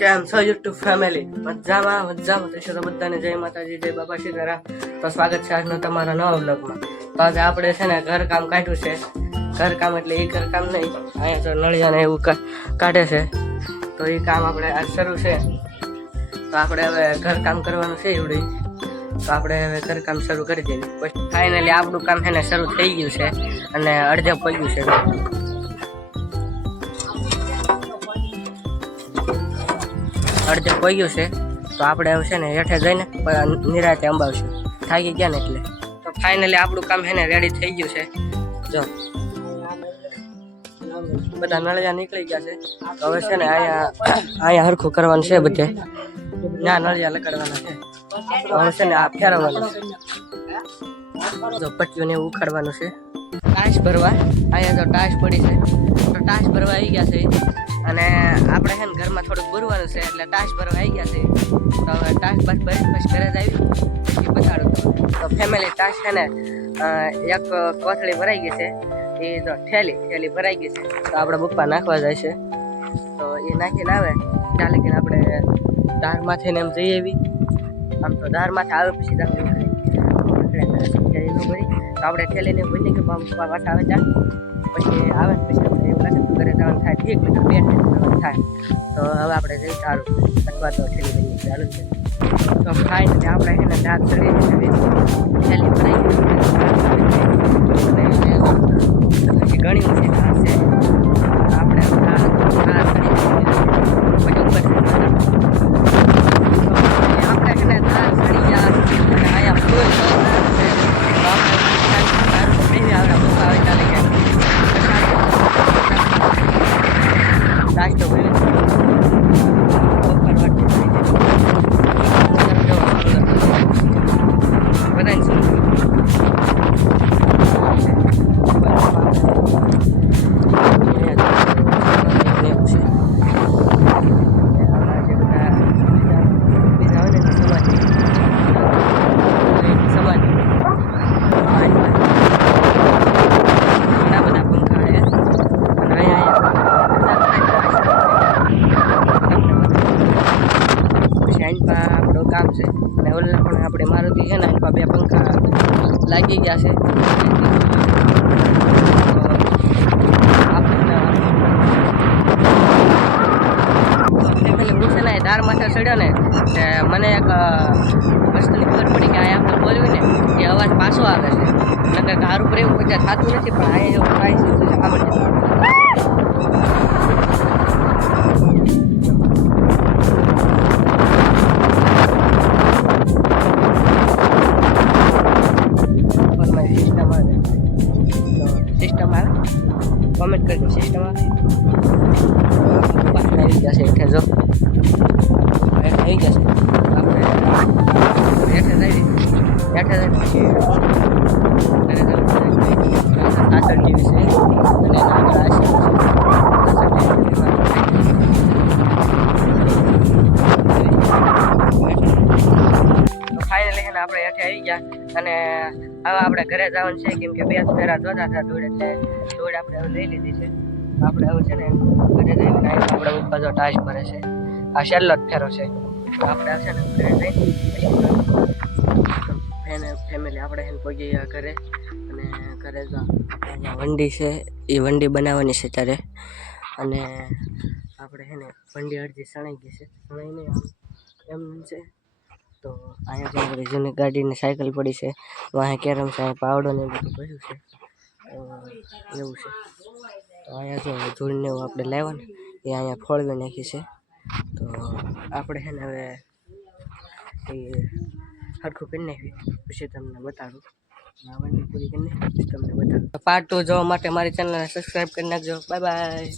કેમ છો YouTube family? મજામાં તો બધાને જય માતાજી, જય બાબા સીતારામ. તો સ્વાગત છે આજનો તમારા નવા વ્લોગમાં. તો આજે આપણે છે ને ઘર કામ કાઢ્યું છે. ઘર કામ એટલે એ ઘર કામ નહીં, અહીંયા તો નળિયાને એવું કાઢે છે. તો એ કામ આપણે આજ શરૂ છે. તો આપણે હવે ઘર કામ કરવાનું છે એવડું. તો આપણે હવે ઘર કામ શરૂ કરી દઈએ. પછી ફાઇનલી આપણું કામ છે ને શરૂ થઈ ગયું છે અને અડધે પગ્યું છે. અડધે પગ્યું છે. તો આપણે હવે છે ને હેઠે જઈને નિરાતે અંબાવશું. થાકી ગયા ને એટલે. તો ફાઇનલી આપણું કામ છે ને રેડી થઈ ગયું છે. જો બધા નળિયા નીકળી ગયા છે. તો હવે છે ને અહીંયા હરખું કરવાનું છે બધે. ત્યાં નળિયા લગાડવાના છે. તો હવે છે ને આ ફેરવવાનું છે. જો પટ્ટીઓને એવું ઉખાડવાનું છે. ટાશ ભરવા અહીંયા જો ટાશ પડી છે. તો ટાશ ભરવા આવી ગયા છે. અને આપણે છે ને ઘરમાં થોડુંક ભરવાનું છે એટલે ટાશ ભરવા આવી ગયા છે. તો હવે ટાશ બાશ ભરી પછી ઘરે જ આવી પછી બતાડું. તો ફેમિલી ટાશ છે ને એક કોથળી ભરાઈ ગઈ છે. એ જો થેલી ભરાઈ ગઈ છે. તો આપણે પપ્પા નાખવા જાય છે. તો એ નાખીને આવે ત્યાં લગીને આપણે ધારમાંથી ને એમ જઈ આવી. આમ તો ધારમાંથી આવે પછી થેલી ન ભરી તો આપણે થેલીને ભરીને કે પપ્પા પાછા આવે ત્યાં પછી આવે ને પછી આપણે એવું લાગે તો ઘરે જવાનું થાય. ઠીક પછી 2 જવાનું થાય. તો હવે આપણે જઈ સારું અથવા તો થેલી ભરીને ચાલુ છે. તો ફાઇનલી આપણે છે ને દાંત ચડી થેલી ભરાઈ ગઈ. ઘણી ઊંચી ધાર છે. આપણે ધાર ચડી પછી ઉપર આપણે છે ને ધાર ચડી ગયા અને અહીંયા ફૂલ આપણું કામ છે. અને ઓલા પણ આપણે મારુતિ છે ને એના 2 પંખા લાગી ગયા છે. હું છે ને ધાર માથે ચડ્યો ને મને એક વસ્તુની ખબર પડી કે અહીંયા આપણે બોલવી ને એ અવાજ પાછો આવે છે. નકર ધાર ઉપર એવું કોઈ થતું નથી પણ અહીંયા એવું થાય છે સાંભળજો. સિસ્ટમ આવે કોમેન્ટ કરજો. સિસ્ટમ આવે પાછળ આવી જશે હેઠે. જો હેઠે આવી જશે આપણે હેઠે જઈ પછી પાછળ ટીવી છે અને ફાઇનલી છે ને આપણે હેઠે આવી ગયા અને હવે આપણે ઘરે જવાનું છે. કેમ કે 2 ફેરા જોતા હતા દોડ એટલે દોડ આપણે હવે લઈ લીધી છે. આપણે હવે છે ને ઘરે જઈને આપણે ઉપર જો ટાશ ભરે છે. આ છેલ્લો જ ફેરો છે. તો આપણે છે ને ઘરે જઈને ફેમિલી આપણે એને પહોંચી ગયા ઘરે. અને ઘરે જો અહીંયા વંડી છે એ વંડી બનાવવાની છે ત્યારે. અને આપણે છે ને વંડી અડધી સણાઈ ગઈ છે. સણાઈ નહીં આમ એમ છે. તો અહીંયા જો આપણે જૂની ગાડીની સાયકલ પડી છે. વાંહે કેરમ છે, પાવડો ને બધું ભર્યું છે. એવું છે. તો અહીંયા જો ધૂળને એવું આપણે લાવ્યા ને એ અહીંયા ફોળવી નાખી છે. તો આપણે છે ને હવે એ સરખું કરી નાખી પછી તમને બતાડું. વંડી પૂરી કરી નાખી પછી તમને બતાડું. પાર્ટ 2 જોવા માટે મારી ચેનલને સબસ્ક્રાઈબ કરી નાખજો. Bye bye.